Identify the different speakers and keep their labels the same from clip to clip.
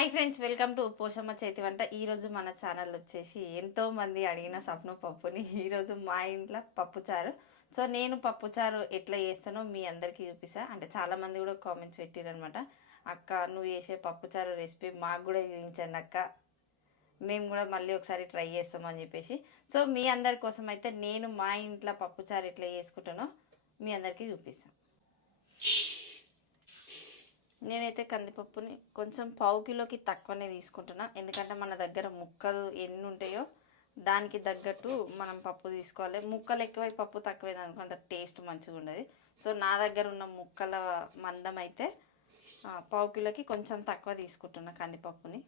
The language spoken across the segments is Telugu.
Speaker 1: Hi friends welcome to Poshamma చేతి వంట. ఈరోజు మన ఛానల్ వచ్చేసి ఎంతోమంది అడిగిన స్వప్న పప్పుని. ఈరోజు మా ఇంట్లో పప్పుచారు సో నేను పప్పుచారు ఎట్లా చేస్తానో మీ అందరికీ చూపిస్తా. అంటే చాలామంది కూడా కామెంట్స్ పెట్టారనమాట అక్క నువ్వు చేసే పప్పుచారు రెసిపీ మాకు కూడా చూపించండి అక్క. మేము కూడా మళ్ళీ ఒకసారి ట్రై చేస్తామని చెప్పేసి. సో మీ అందరి కోసం అయితే నేను మా ఇంట్లో పప్పుచారు ఎట్లా చేసుకుంటానో మీ అందరికీ చూపిస్తాను నేనైతే కందిపప్పుని కొంచెం పావు కిలోకి తక్కువనే తీసుకుంటున్నా. ఎందుకంటే మన దగ్గర ముక్కలు ఎన్ని ఉంటాయో దానికి తగ్గట్టు మనం పప్పు తీసుకోవాలి. ముక్కలు ఎక్కువై పప్పు తక్కువైంది అనుకో అంత టేస్ట్ మంచిగా ఉండదు. సో నా దగ్గర ఉన్న ముక్కల మందం అయితే పావు కిలోకి కొంచెం తక్కువ తీసుకుంటున్నా కందిపప్పుని.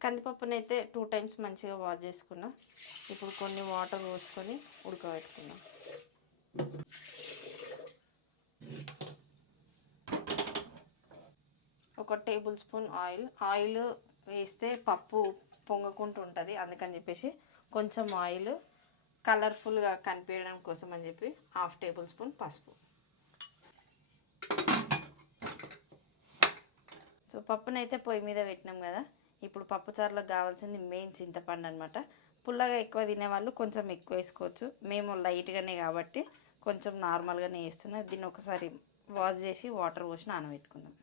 Speaker 1: కందిపప్పుని అయితే టూ టైమ్స్ మంచిగా వాష్ చేసుకున్నా. ఇప్పుడు కొన్ని వాటర్ పోసుకొని ఉడకబెట్టుకున్నాం ఒక టేబుల్ స్పూన్ ఆయిల్. ఆయిల్ వేస్తే పప్పు పొంగకుంటూ ఉంటుంది అందుకని చెప్పేసి కొంచెం ఆయిల్ కలర్ఫుల్గా కనిపించడం కోసం అని చెప్పి హాఫ్ టేబుల్ స్పూన్ పసుపు. సో పప్పునైతే పొయ్యి మీద పెట్టినాం కదా ఇప్పుడు పప్పుచారులకు కావాల్సింది మెయిన్ చింతపండు అనమాట పుల్లగా ఎక్కువ తినేవాళ్ళు కొంచెం ఎక్కువ వేసుకోవచ్చు. మేము లైట్గానే కాబట్టి కొంచెం నార్మల్గానే వేస్తున్నాం. దీన్ని ఒకసారి వాష్ చేసి వాటర్ పోసి నానబెట్టుకుందాం.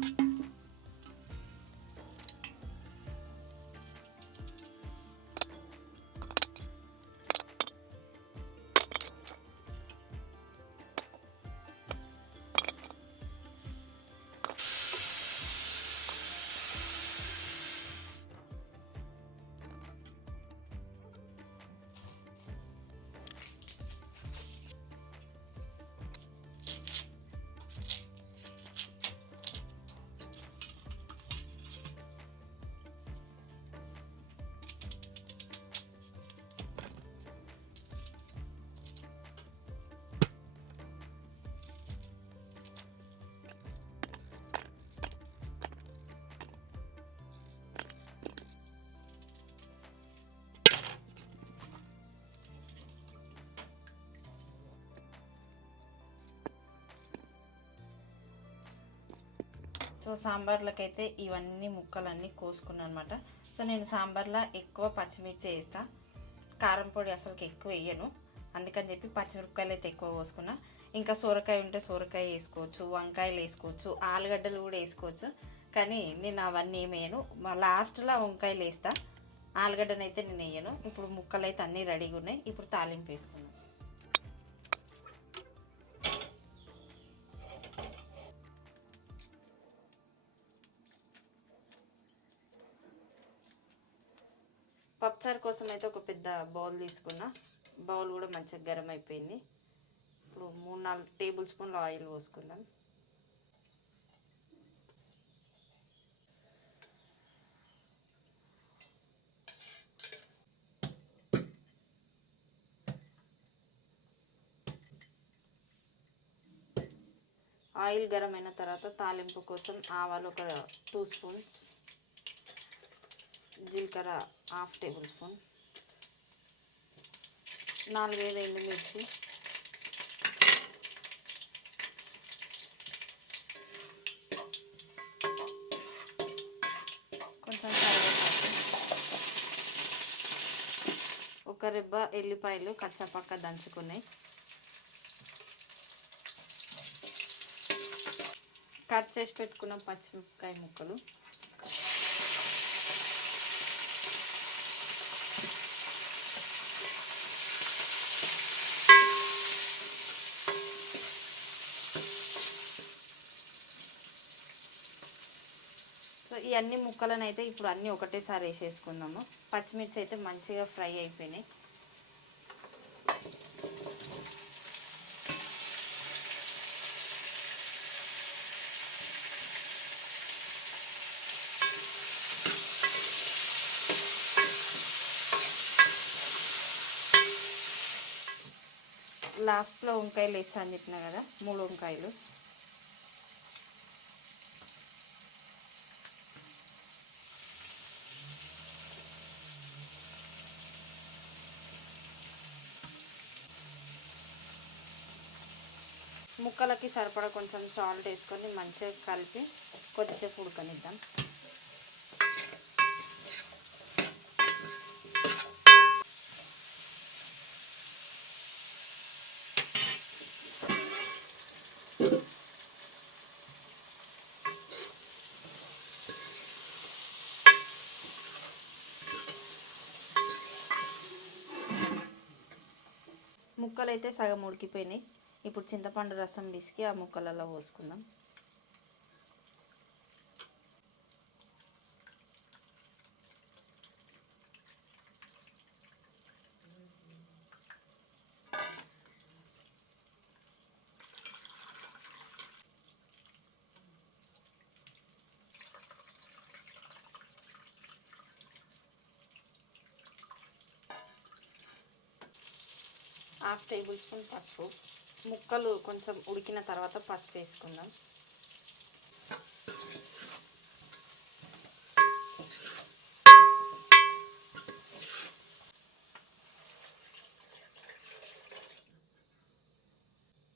Speaker 1: Thank you. సో సాంబార్లకైతే ఇవన్నీ ముక్కలన్నీ కోసుకున్నాను అనమాట సో నేను సాంబార్లో ఎక్కువ పచ్చిమిర్చి వేస్తా. కారం పొడి అసలుకి ఎక్కువ వేయను. అందుకని చెప్పి పచ్చిమిరపకాయలు అయితే ఎక్కువ కోసుకున్నా. ఇంకా సొరకాయ ఉంటే సొరకాయ వేసుకోవచ్చు వంకాయలు వేసుకోవచ్చు ఆలుగడ్డలు కూడా వేసుకోవచ్చు. కానీ నేను అవన్నీ ఏమి వేయను. మా లాస్ట్లో వంకాయలు వేస్తా. ఆలుగడ్డనైతే నేను వేయను. ఇప్పుడు ముక్కలు అయితే అన్నీ రెడీగా ఉన్నాయి. ఇప్పుడు తాలింపు వేసుకున్నాను పప్పుచారు కోసం అయితే ఒక పెద్ద బౌల్ తీసుకున్నా. బౌల్ కూడా మంచిగా గరం అయిపోయింది ఇప్పుడు మూడు నాలుగు టేబుల్ స్పూన్ల ఆయిల్ పోసుకుందాం. ఆయిల్ గరం అయిన తర్వాత తాలింపు కోసం ఆవాలు ఒక టూ స్పూన్స్ జీలకర్ర హాఫ్ టేబుల్ స్పూన్. నాలుగైదు ఎండుమిర్చి కొంచెం కరివేపాకు. ఒక రెబ్బ ఎల్లిపాయలు కచ్చపక్క దంచుకున్నాయి. కట్ చేసి పెట్టుకున్న పచ్చిమిరపకాయ ముక్కలు. ఈ అన్ని ముక్కలను అయితే ఇప్పుడు అన్నీ ఒకటేసారి వేసేసుకుందాము. పచ్చిమిర్చి అయితే మంచిగా ఫ్రై అయిపోయినాయి. లాస్ట్లో వంకాయలు వేస్తా అని చెప్పిన కదా మూడు వంకాయలు. ముక్కలకి సరిపడా కొంచెం సాల్ట్ వేసుకొని మంచిగా కలిపి కొద్దిసేపు ఉడకనిద్దాం. ముక్కలు అయితే సగం ఉడికిపోయినాయి. ఇప్పుడు చింతపండు రసం పిసికి ఆ ముక్కలలో పోసుకుందాం. హాఫ్ టేబుల్ స్పూన్ పసుపు. ముక్కలు కొంచెం ఉడికిన తర్వాత పసుపు వేసుకుందాం.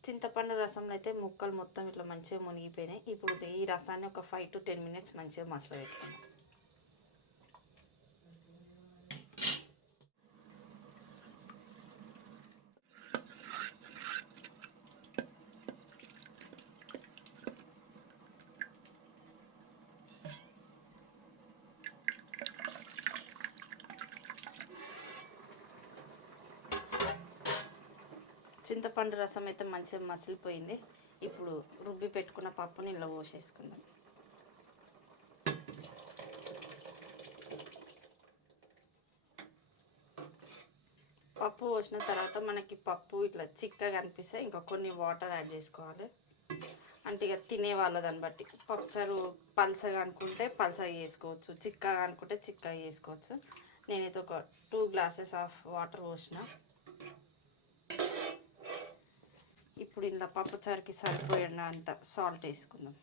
Speaker 1: చింతపండు రసంలో అయితే ముక్కలు మొత్తం ఇట్లా మంచిగా మునిగిపోయినాయి. ఇప్పుడు ఈ రసాన్ని ఒక ఫైవ్ టు టెన్ మినిట్స్ మంచిగా మసలు పెట్టుకుందాం చింతపండు రసం అయితే మంచిగా మసిలిపోయింది. ఇప్పుడు రుబ్బి పెట్టుకున్న పప్పుని ఇలా పోసేసుకుందాం. పప్పు పోసిన తర్వాత మనకి పప్పు ఇట్లా చిక్కగా అనిపిస్తే ఇంకా కొన్ని వాటర్ యాడ్ చేసుకోవాలి. అంటే ఇక తినేవాళ్ళ దాన్ని బట్టి. పప్పుచారు పల్సగా అనుకుంటే పల్సగా చేసుకోవచ్చు. చిక్కగా అనుకుంటే చిక్కగా చేసుకోవచ్చు. నేనైతే ఒక టూ గ్లాసెస్ ఆఫ్ వాటర్ పోసిన. ఇప్పుడు ఇలా పప్పుచారుకి సరిపోయినంత సాల్ట్ వేసుకుందాం.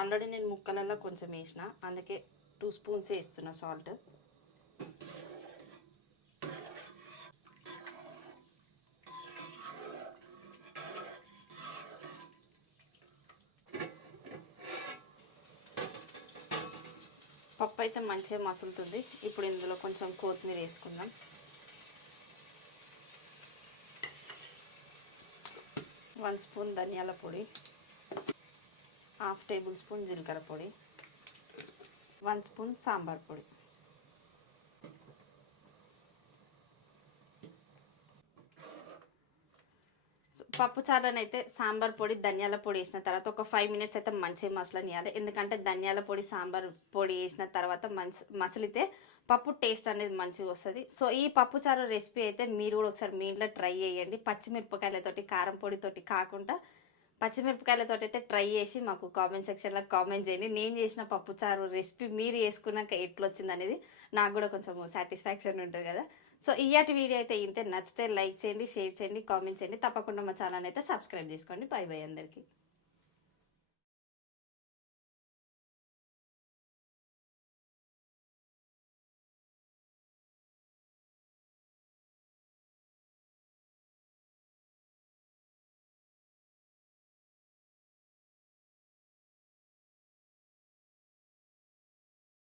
Speaker 1: ఆల్రెడీ నేను ముక్కలలో కొంచెం వేసిన అందుకే టూ స్పూన్స్ వేస్తున్నా సాల్ట్. పప్పు అయితే మంచిగా మసులుతుంది. ఇప్పుడు ఇందులో కొంచెం కొత్తిమీర వేసుకుందాం. వన్ స్పూన్ ధనియాల పొడి హాఫ్ టేబుల్ స్పూన్ జీలకర్ర పొడి వన్ స్పూన్ సాంబార్ పొడి. పప్పు చారులను అయితే సాంబార్ పొడి ధనియాల పొడి వేసిన తర్వాత ఒక ఫైవ్ మినిట్స్ అయితే మంచిగా మసలనియాలి. ఎందుకంటే ధనియాల పొడి సాంబార్ పొడి వేసిన తర్వాత మంచి మసలితే పప్పు టేస్ట్ అనేది మంచిగా వస్తుంది. సో ఈ పప్పు చారు రెసిపీ అయితే మీరు కూడా ఒకసారి మీ ఇంట్లో ట్రై చేయండి. పచ్చిమిరపకాయలతోటి కారం పొడితోటి కాకుండా పచ్చిమిరపకాయలతో అయితే ట్రై చేసి మాకు కామెంట్ సెక్షన్లో కామెంట్ చేయండి. నేను చేసిన పప్పు చారు రెసిపీ మీరు వేసుకున్నాక ఎట్లొచ్చింది అనేది నాకు కూడా కొంచెం సాటిస్ఫాక్షన్ ఉంటుంది కదా. సో ఇయ్యాటి వీడియో అయితే ఇంతే. నచ్చితే లైక్ చేయండి షేర్ చేయండి కామెంట్ చేయండి. తప్పకుండా మా ఛానల్ అయితే సబ్స్క్రైబ్ చేసుకోండి. బై బై అందరికీ.